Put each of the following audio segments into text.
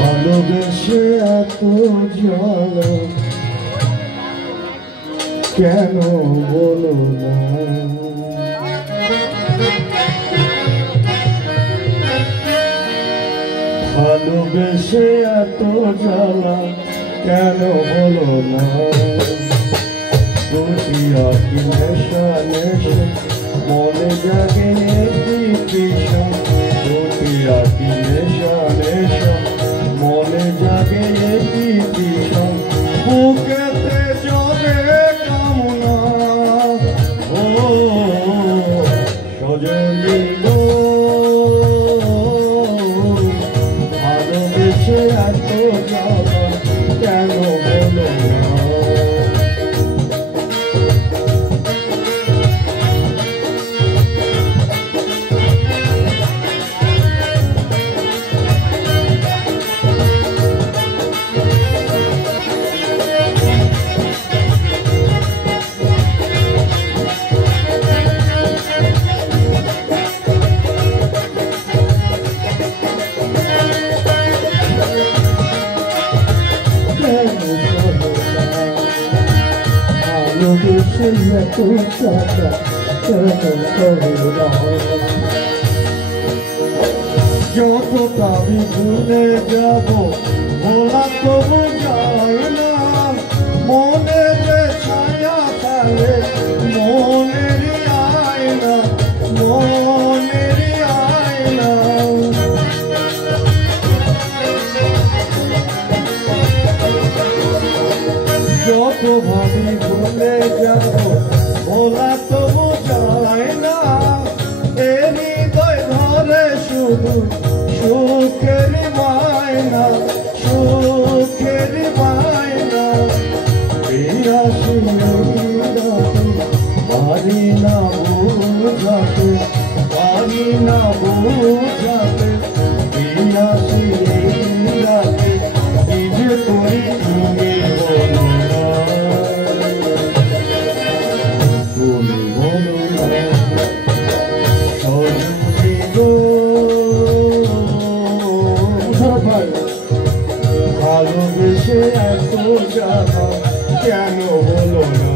ভালোবেসে এত জ্বালা কেন বলো না, ভালোবেসে এত জ্বালা কেন বলো না। দুটি আঁকি নেশা নেশা মনে জাগে তৃষা, দুটি আঁকি নেশা নেশা মনে জাগে তৃষা, বুকেতে জবে কামনা ও সজনী গো। ভালোবেসে এত জ্বালা কেন বলো না। যতটা আমি ভুলে যাব ভোলা তবু যায় না, মনে যে ছায়া ফেলে মনের আয়না, মনের আয়না। যত ভাবি ভুলে যাব ভোলা তবু যায় না, এ হৃদয় ধরে শুধু সুখের মায়না, সুখের মায়না। প্রিয়াসী পারি না বুঝাতে, পারি না বুঝাতে, প্রিয়াসী রাতে কি যে করি তুমি বলো না, তুমি বলো না। সজনী গো ভালোবেসে এত জ্বালা কেন বলো না।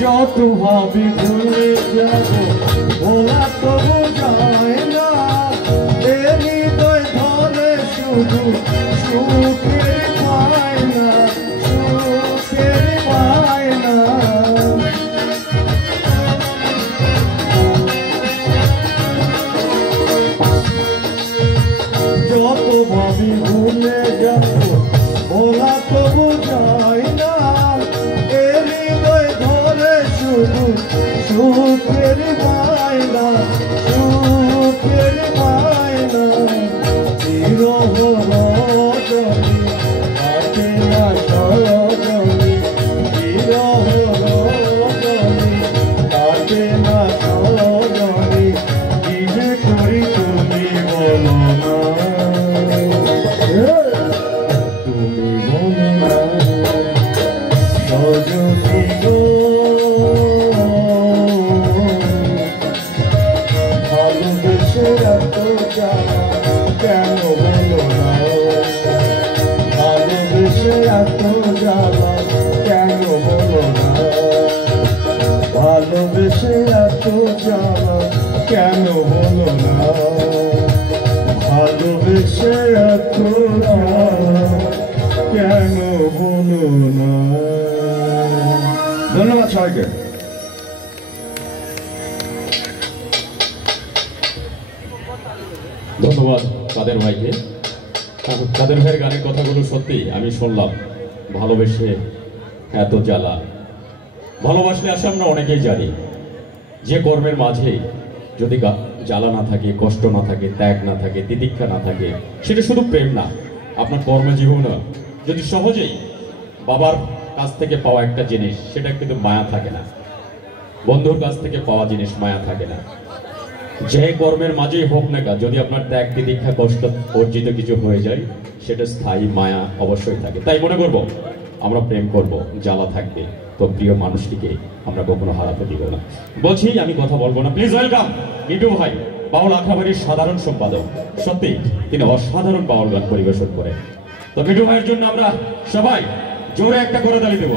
যত ভাবি ভুলে যাব ভোলা তবু যায় না, এ হৃদয় ধরে শুধু সুখের পায়না, সুখের পায়না। যত ভাবি ভুলে যাব ভোলা তবু যায় না, এ হৃদয় ধরে শুধু সুখের পায়না, সুখের পায়না। বিরহ রজনী কাটে না সজনী, বিরহ রজনী কাটে না সজনী, কি যে করি তুমি বলো না, তুমি বলো না। সজনী গো ভালোবেসে এত জ্বালা কেন বলো না, ভালোবেসে এত জ্বালা কেন বলো না, ভালোবেসে এত জ্বালা কেন বলো না, ভালোবেসে এত জ্বালা কেন বলো না। ধন্যবাদ সবাইকে। ধন্যবাদ কাদের ভাইকে। কাদের ভাইয়ের গানের কথাগুলো সত্যি আমি শুনলাম, ভালোবেসে এত জ্বালা। ভালোবাসলে আসলে আমরা অনেকেই জানি যে কর্মের মাঝে যদি জ্বালা না থাকে, কষ্ট না থাকে, ত্যাগ না থাকে, তিতিক্ষা না থাকে, সেটা শুধু প্রেম না, আপনার কর্মজীবনও যদি সহজেই বাবার কাছ থেকে পাওয়া একটা জিনিস, সেটা কিন্তু মায়া থাকে না। বন্ধুর কাছ থেকে পাওয়া জিনিস মায়া থাকে না। যে কর্মের মাঝেই হোক না কেন, যদি আপনার ত্যাগ তিতিক্ষা কষ্ট অর্জিত কিছু হয়ে যায়, সেটা স্থায়ী মায়া অবশ্যই থাকে। তাই মনে করব আমরা প্রেম করব, জ্বালা থাকবে, তো প্রিয় মানুষটিকে আমরা কখনো হারাতে দিব না। বলছি আমি কথা বলবো না, প্লিজ ওয়েলকাম মিঠু ভাই, বাউল আখড়াবাড়ির সাধারণ সম্পাদক। সত্যি তিনি অসাধারণ বাউল গান পরিবেশন করে। তো মিঠু ভাইয়ের জন্য আমরা সবাই জোরে একটা করে তালি দেব।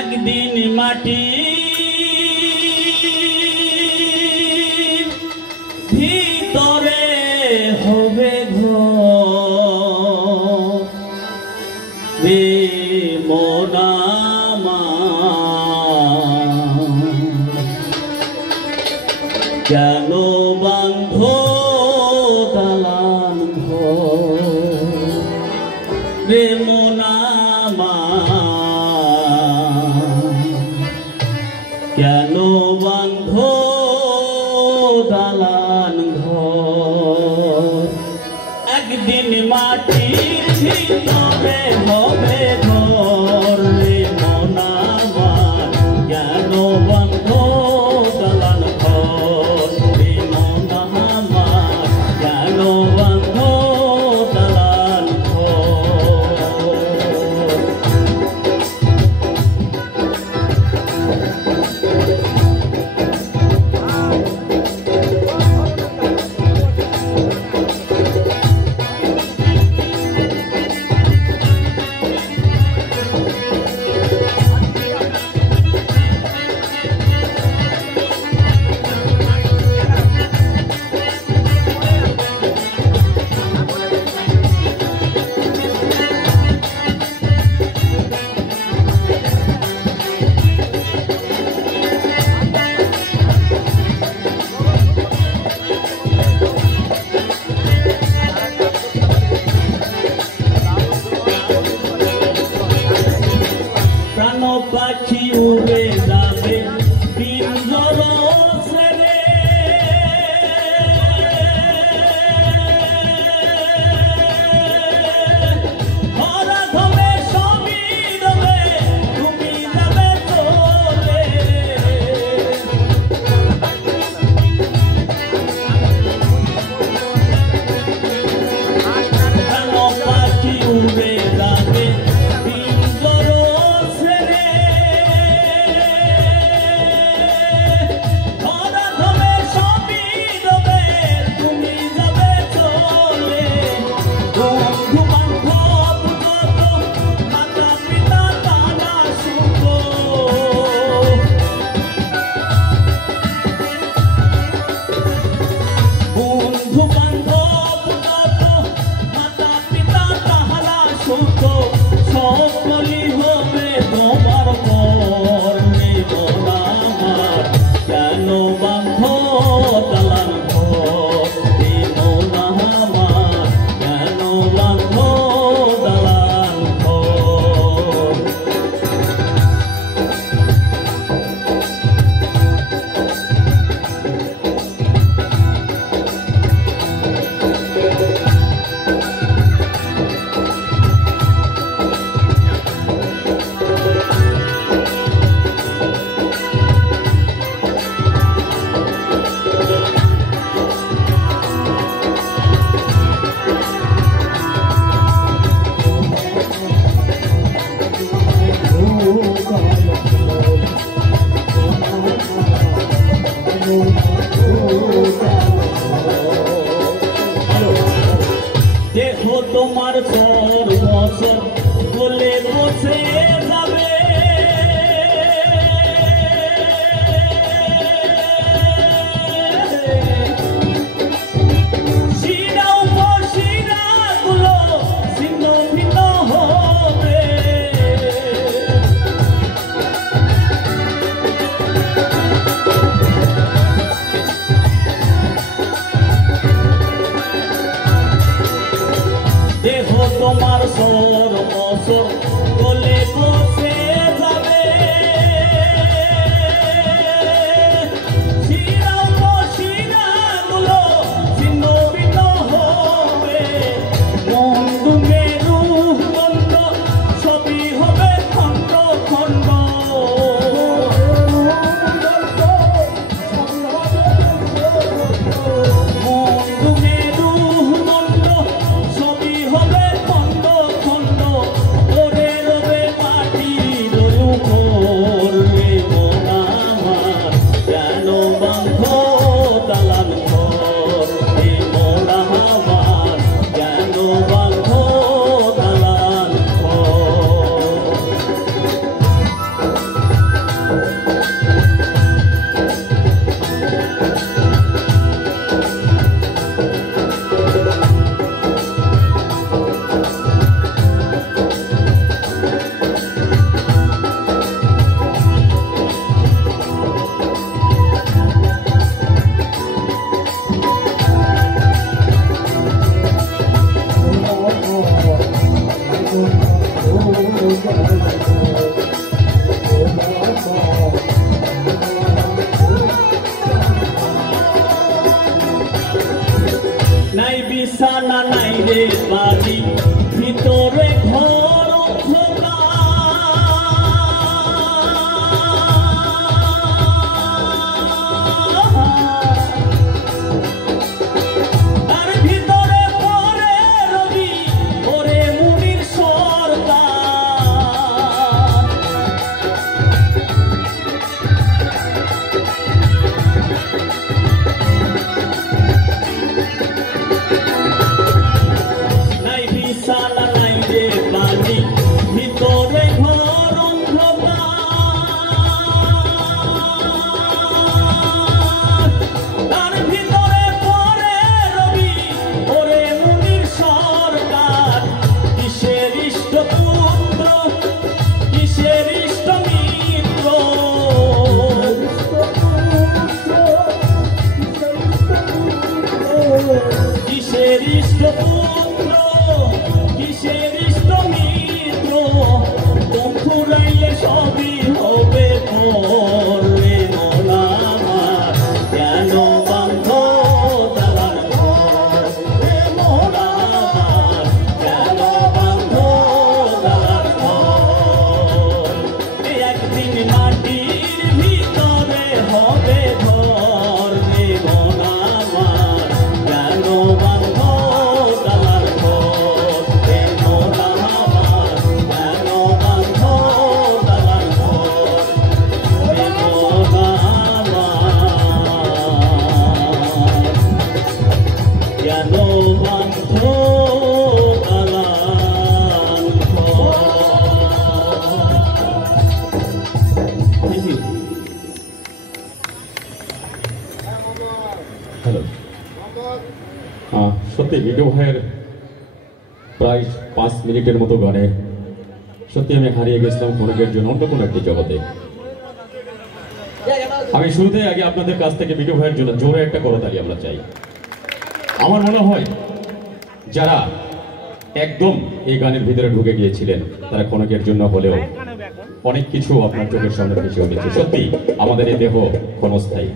একদিন মাটি ভিতরে হবে ঘর রে মনামা, কেন বান্ধ দালান ঘর রে মনামা, কেন বান্ধ দালান ঘর। একদিন মাটির ভিতরে হবে ঘর রে মনামা, কেন বান্ধ দালান ঘর রে মনামা, কেন বান্ধ দালান ঘর। বন্ধু বান্ধব যত মাতা পিতা তাহারা সুত সকলই হবে তোমার পর মন আমার কেন বাঁধ দালান ঘর মন আমার কেন বাঁধ দালান ঘর দেখো তোমার চর বছর বলে বসে যাবে শিরা উপর শিরাগুলো ছিন্ন ভিন্ন হবে দেখো তোমার সর বছর বলে বসে যাবে শিরাগুলো ছিন্ন ভিন্ন হবে মন্দ মেরু মন্দ সবই হবে খণ্ড খণ্ড মন্দ মেরু মন্দ সবই হবে খণ্ড খণ্ড ওরে রবে মাটির উপর মন আমার কেন বাঁধ দালান ঘর মন আমার কেন বাঁধ দালান ঘর নাই বিছানা নাই রে বাড়ি ভিতরে ঘর তার ভিতরে পরে রবি ওরে মুনির সরকার নাই বিছানা নাই রে বাড়ি ভিতরে ঘর অন্ধকার তার ভিতরে পরে রবি ওরে মুনির সরকার কিসের ইষ্ট পুত্র কিসের ইষ্ট মিত্র কিসের ইষ্ট পুত্র কিসের ইষ্ট মিত্র বন্ধুরাইলে সবই হবে পর মন আমার কেন বাঁধ দালান ঘর মন আমার কেন বাঁধ দালান ঘর একদিন মাটির ভিতরে হবে ঘর মন আমার কেন বাঁধ দালান ঘর মন আমার কেন বাঁধ দালান ঘর সত্যি বিটু ভাইয়ের প্রায় 5 মিনিটের মতো গানে সত্যি আমি হারিয়ে গেছিলাম ক্ষণিকের জন্য অন্য কোনো একটি জগতে। আমি শুরুতে আগে আপনাদের কাছ থেকে বিটু ভাইয়ের জন্য জোরে একটা করতালি আমরা চাই। আমার মনে হয় যারা একদম এই গানের ভিতরে ঢুকে গিয়েছিলেন তারা ক্ষণিকের জন্য হলেও অনেক কিছু আপনার চোখের সামনে ভেসে উঠেছে। সত্যি আমাদের এই দেহ ক্ষণস্থায়ী,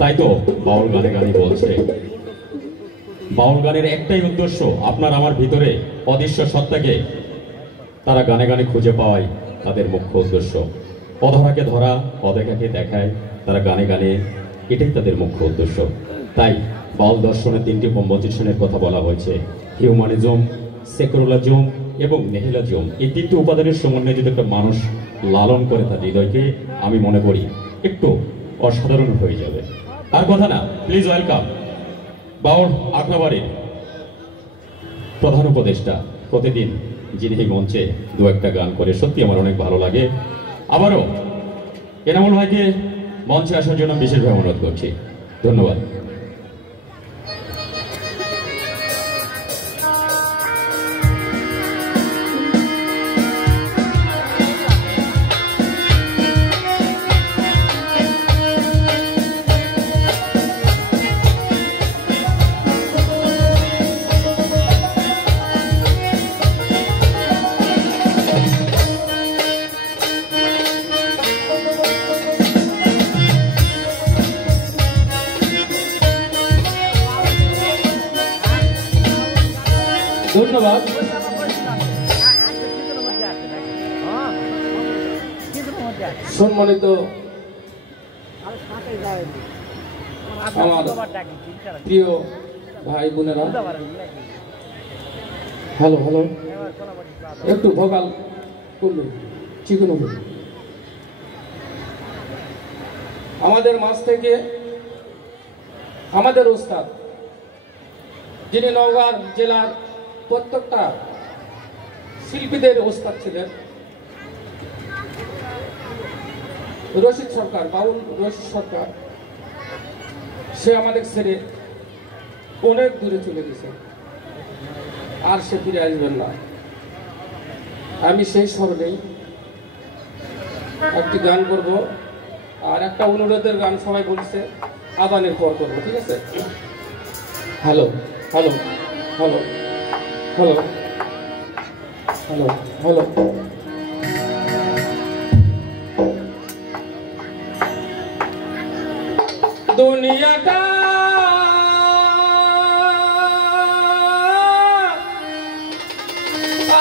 তাই তো বাউল গানে গানে বলছে বাউল গানের একটাই উদ্দেশ্য আপনার আমার ভিতরে অদৃশ্য সত্তাকে তারা গানে গানে খুঁজে পাওয়াই তাদের মুখ্য উদ্দেশ্য। অধরাকে ধরা, অদেখাকে দেখায়, তারা গানে গানে এটাই তাদের মুখ্য উদ্দেশ্য। তাই বাউল দর্শনের 3টি কম্পোজিশনের কথা বলা হয়েছে, হিউম্যানিজম, সেকুলারিজম এবং নিহিলাজম। এই 3টি উপাদানের সমন্বয়ে যদি একটা মানুষ লালন করে তার হৃদয়কে, আমি মনে করি একটু অসাধারণ হয়ে যাবে। আর কথা না, প্লিজ ওয়েলকাম বাউল আখড়াবাড়ির প্রধান উপদেষ্টা, প্রতিদিন যিনি এই মঞ্চে 2-1টা গান করে, সত্যি আমার অনেক ভালো লাগে। আবারও এনামুল ভাইকে মঞ্চে আসার জন্য বিশেষভাবে অনুরোধ করছি। ধন্যবাদ। ধন্যবাদ। সম্মানিত আমার প্রিয় ভাই বোনেরা, হ্যালো হ্যালো, একটু ভোকাল করলো চিকন। আমাদের মাঝ থেকে আমাদের ওস্তাদ, যিনি নওগাঁ জেলার প্রত্যেকটা শিল্পীদের ওস্তাদ ছিলেন, রশিদ সরকার, বাউল রশিদ সরকার, সে আমাদের ছেড়ে অনেক দূরে চলে গেছে, আর সে ফিরে আসবেন না। আমি সেই স্মরণেই একটি গান করব, আর একটা অনুরোধের গান সবাই বলছে আদানের পর করবো, ঠিক আছে? Hello hello hello hello hello hello. দুনিয়াটা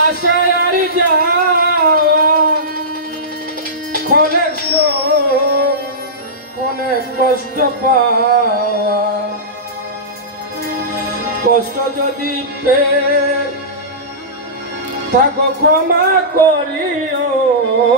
আশার যাওয়া, ক্ষণের শোক, অনেক কষ্ট পাওয়া, কষ্ট যদি পেয়ে থাকো ক্ষমা করিও।